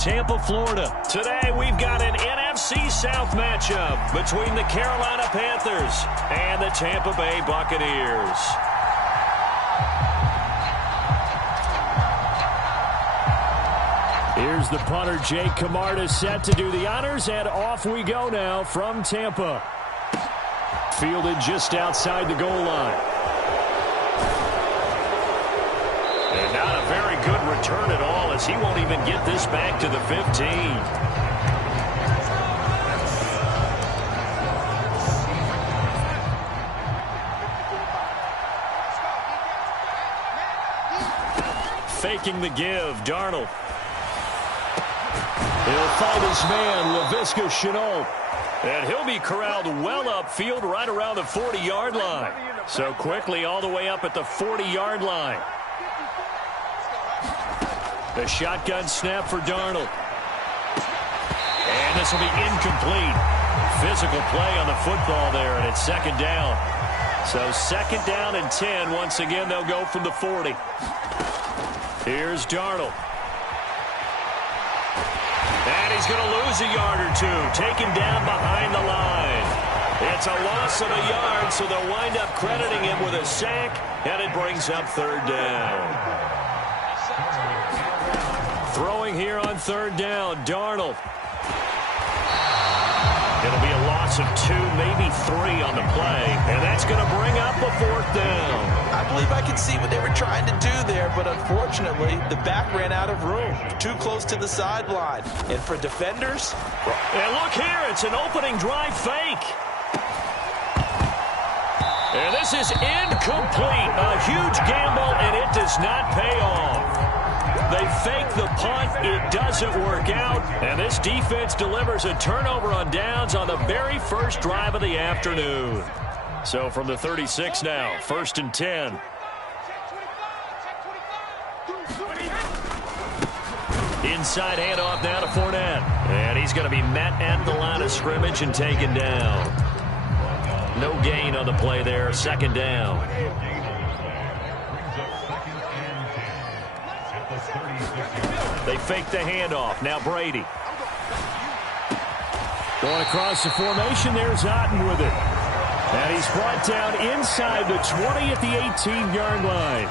Tampa, Florida. Today we've got an NFC South matchup between the Carolina Panthers and the Tampa Bay Buccaneers. Here's the punter, Jake Camarda, set to do the honors, and off we go now from Tampa. Fielded just outside the goal line. And not a very good return at all, as he won't even get this back to the 15. Faking the give, Darnold. He'll find his man, Laviska Shenault. And he'll be corralled well upfield right around the 40-yard line. So quickly all the way up at the 40-yard line. The shotgun snap for Darnold. And this will be incomplete. Physical play on the football there, and it's second down. So second down and 10. Once again, they'll go from the 40. Here's Darnold. And he's going to lose a yard or two. Taken down behind the line. It's a loss of a yard, so they'll wind up crediting him with a sack, and it brings up third down. Throwing here on third down, Darnold. It'll be a loss of 2, maybe 3 on the play, and that's going to bring up a fourth down. I believe I can see what they were trying to do there, but unfortunately, the back ran out of room. Too close to the sideline. And for defenders... And look here, it's an opening drive fake. And this is incomplete. A huge gamble, and it does not pay off. They fake the punt. It doesn't work out. And this defense delivers a turnover on downs on the very first drive of the afternoon. So from the 36 now, first and 10. Inside handoff now to Fournette. And he's going to be met at the line of scrimmage and taken down. No gain on the play there. Second down. They fake the handoff. Now Brady. Going across the formation. There's Otten with it. And he's brought down inside the 20 at the 18-yard line.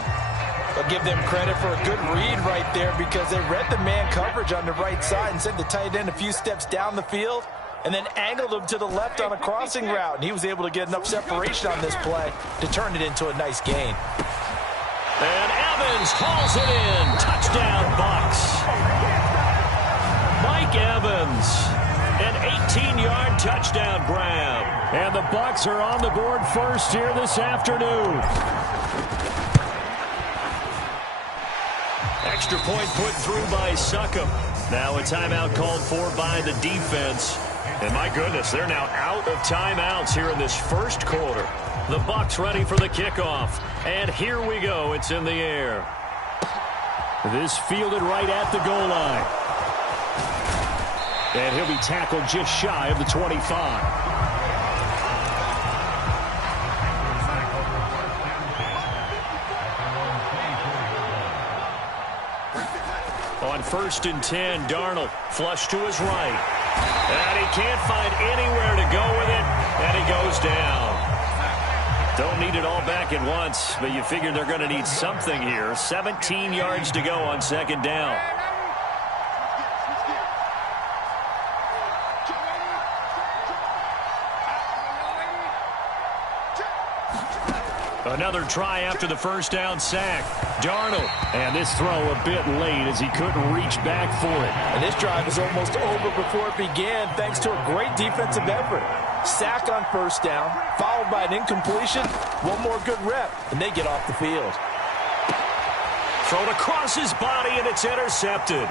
I'll give them credit for a good read right there because they read the man coverage on the right side and sent the tight end a few steps down the field and then angled him to the left on a crossing route. And he was able to get enough separation on this play to turn it into a nice gain. And Evans hauls it in. Touchdown, Bucs. Mike Evans, an 18-yard touchdown grab. And the Bucs are on the board first here this afternoon. Extra point put through by Succop. Now a timeout called for by the defense. And my goodness, they're now out of timeouts here in this first quarter. The Bucs ready for the kickoff. And here we go. It's in the air. This fielded right at the goal line. And he'll be tackled just shy of the 25. On first and 10, Darnold flush to his right. And he can't find anywhere to go with it. And he goes down. Don't need it all back at once, but you figure they're going to need something here. 17 yards to go on second down. Another try after the first down sack. Darnold. And this throw a bit late as he couldn't reach back for it. And this drive is almost over before it began thanks to a great defensive effort. Sack on first down, followed by an incompletion. One more good rep, and they get off the field. Thrown across his body, and it's intercepted.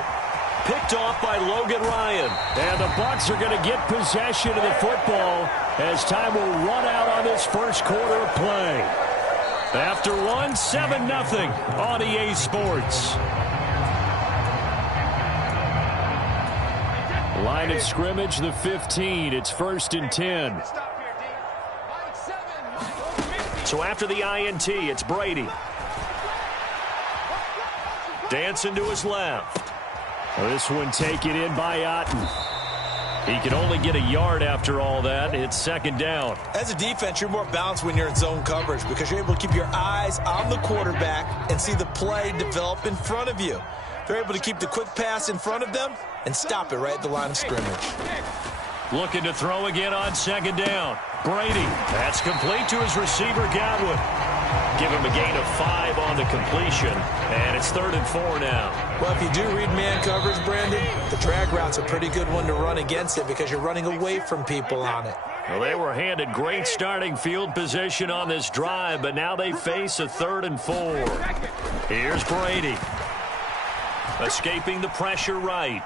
Picked off by Logan Ryan. And the Bucs are going to get possession of the football as time will run out on this first quarter of play. After one, 7-0 on EA Sports. Line of scrimmage, the 15. It's first and 10. So after the INT, it's Brady. Dancing to his left. This one taken in by Otten. He can only get a yard after all that. It's second down. As a defense, you're more balanced when you're in zone coverage because you're able to keep your eyes on the quarterback and see the play develop in front of you. They're able to keep the quick pass in front of them and stop it right at the line of scrimmage. Looking to throw again on second down. Brady. That's complete to his receiver, Godwin. Give him a gain of 5 on the completion, and it's 3rd and 4 now. Well, if you do read man coverage, Brandon, the drag route's a pretty good one to run against it because you're running away from people on it. Well, they were handed great starting field position on this drive, but now they face a 3rd and 4. Here's Brady. Escaping the pressure right.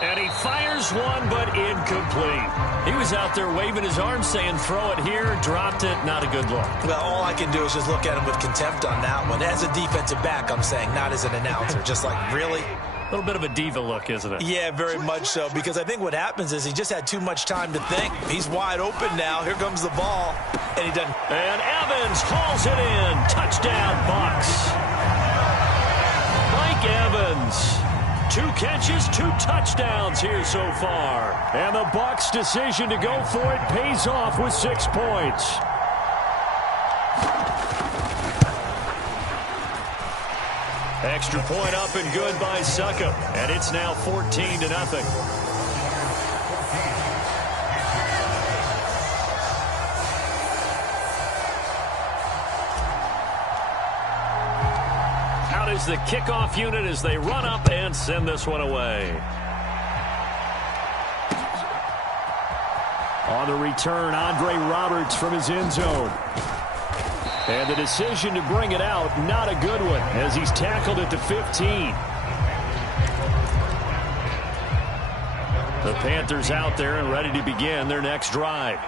And he fires one, but incomplete. He was out there waving his arms saying, throw it here, dropped it, not a good look. Well, all I can do is just look at him with contempt on that one. As a defensive back, I'm saying, not as an announcer. Just like, really? A little bit of a diva look, isn't it? Yeah, very much so, because I think what happens is he just had too much time to think. He's wide open now. Here comes the ball, and he doesn't. And Evans hauls it in. Touchdown, Bucs. Mike Evans. 2 catches, 2 touchdowns here so far. And the Bucs' decision to go for it pays off with 6 points. Extra point up and good by Succop. And it's now 14-0. Out is the kickoff unit as they run up and send this one away. On the return, Andre Roberts from his end zone. And the decision to bring it out, not a good one, as he's tackled at the 15. The Panthers out there and ready to begin their next drive.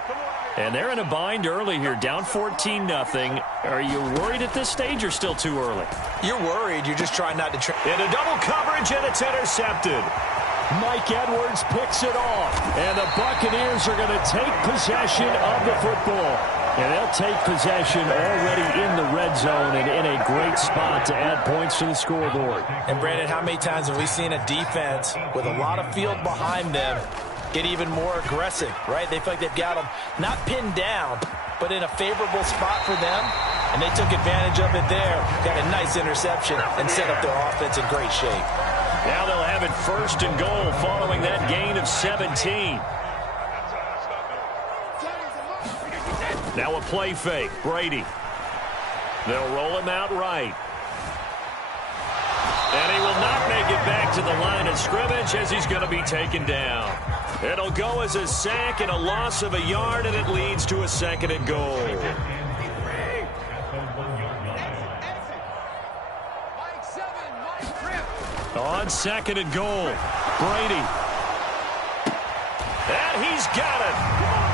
And they're in a bind early here, down 14-0. Are you worried at this stage or still too early? You're worried. You're just trying not to. Into double coverage, and it's intercepted. Mike Edwards picks it off. And the Buccaneers are going to take possession of the football. And they'll take possession already in the red zone and in a great spot to add points to the scoreboard. And, Brandon, how many times have we seen a defense with a lot of field behind them get even more aggressive, right? They feel like they've got them not pinned down, but in a favorable spot for them. And they took advantage of it there. Got a nice interception and set up their offense in great shape. Now they'll have it 1st and goal following that gain of 17. Now a play fake. Brady. They'll roll him out right. And he will not make it back to the line of scrimmage as he's going to be taken down. It'll go as a sack and a loss of a yard, and it leads to a 2nd and goal. On 2nd and goal, Brady. And he's got it.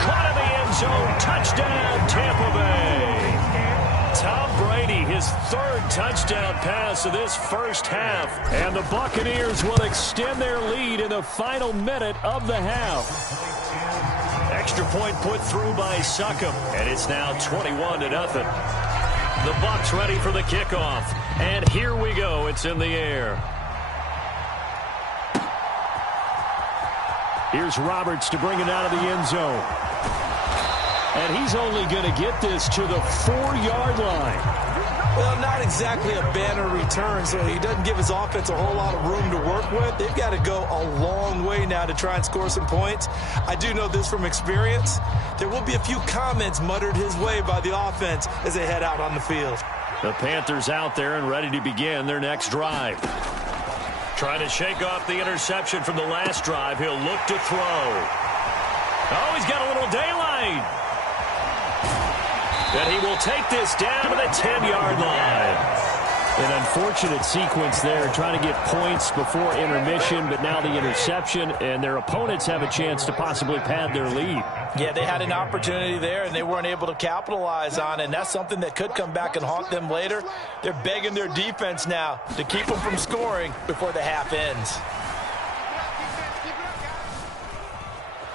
Caught in the end zone. Touchdown, Tampa Bay. Tom Brady, his 3rd touchdown pass of this first half. And the Buccaneers will extend their lead in the final minute of the half. Extra point put through by Succop. And it's now 21-0. The Bucs ready for the kickoff. And here we go. It's in the air. Here's Roberts to bring it out of the end zone. And he's only going to get this to the 4-yard line. Well, not exactly a banner return, so he doesn't give his offense a whole lot of room to work with. They've got to go a long way now to try and score some points. I do know this from experience. There will be a few comments muttered his way by the offense as they head out on the field. The Panthers out there and ready to begin their next drive. Trying to shake off the interception from the last drive. He'll look to throw. Oh, he's got a little daylight. And he will take this down to the 10-yard line. An unfortunate sequence there, trying to get points before intermission, but now the interception, and their opponents have a chance to possibly pad their lead. Yeah, they had an opportunity there, and they weren't able to capitalize on it, and that's something that could come back and haunt them later. They're begging their defense now to keep them from scoring before the half ends.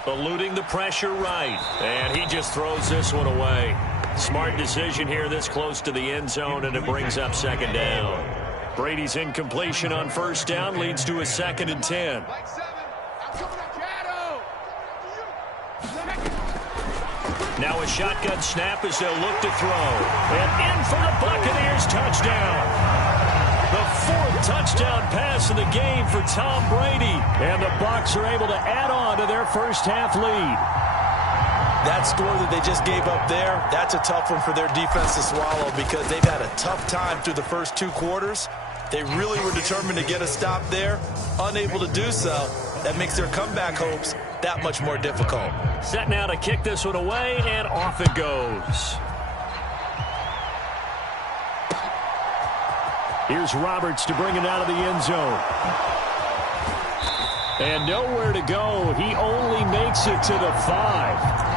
Eluding the pressure right, and he just throws this one away. Smart decision here this close to the end zone, and it brings up 2nd down. Brady's incompletion on first down leads to a 2nd and 10. Now a shotgun snap as they'll look to throw. And in for the Buccaneers, touchdown. The 4th touchdown pass of the game for Tom Brady. And the Bucs are able to add on to their first half lead. That score that they just gave up there, that's a tough one for their defense to swallow because they've had a tough time through the first 2 quarters. They really were determined to get a stop there, unable to do so. That makes their comeback hopes that much more difficult. Set now to kick this one away, and off it goes. Here's Roberts to bring it out of the end zone. And nowhere to go. He only makes it to the 5.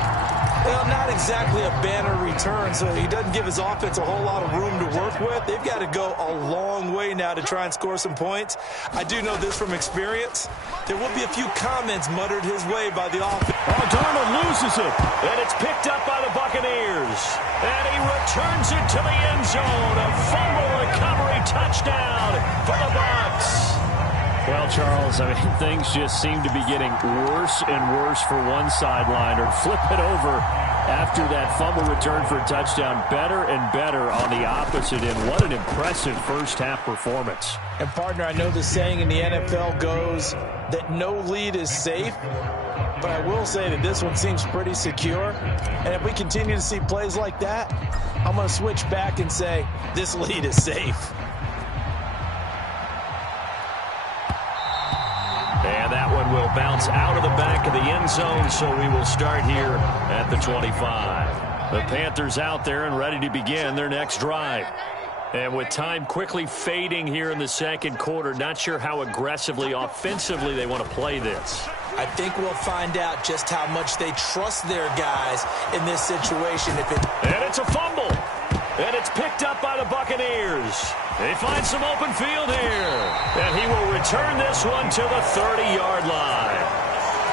Well, not exactly a banner return, so he doesn't give his offense a whole lot of room to work with. They've got to go a long way now to try and score some points. I do know this from experience. There will be a few comments muttered his way by the offense. Oh, Darnold loses it. And it's picked up by the Buccaneers. And he returns it to the end zone. A fumble recovery touchdown for the Bucs. Well, Charles, I mean, things just seem to be getting worse and worse for one sideline. Or flip it over after that fumble return for a touchdown. Better and better on the opposite end. What an impressive first half performance. And, partner, I know the saying in the NFL goes that no lead is safe. But I will say that this one seems pretty secure. And if we continue to see plays like that, I'm going to switch back and say this lead is safe. And that one will bounce out of the back of the end zone, so we will start here at the 25. The Panthers out there and ready to begin their next drive. And with time quickly fading here in the second quarter, not sure how aggressively, offensively they want to play this. I think we'll find out just how much they trust their guys in this situation. And it's a fumble. And it's picked up by the Buccaneers. They find some open field here. And he will return this one to the 30-yard line.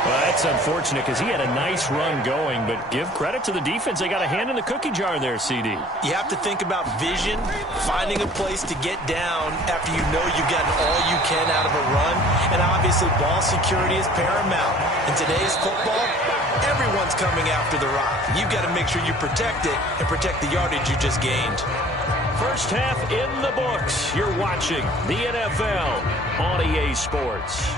Well, that's unfortunate because he had a nice run going, but give credit to the defense. They got a hand in the cookie jar there, CD. You have to think about vision, finding a place to get down after you know you've gotten all you can out of a run. And obviously, ball security is paramount. In today's football, everyone's coming after the rock. You've got to make sure you protect it and protect the yardage you just gained. First half in the books. You're watching the NFL on EA Sports.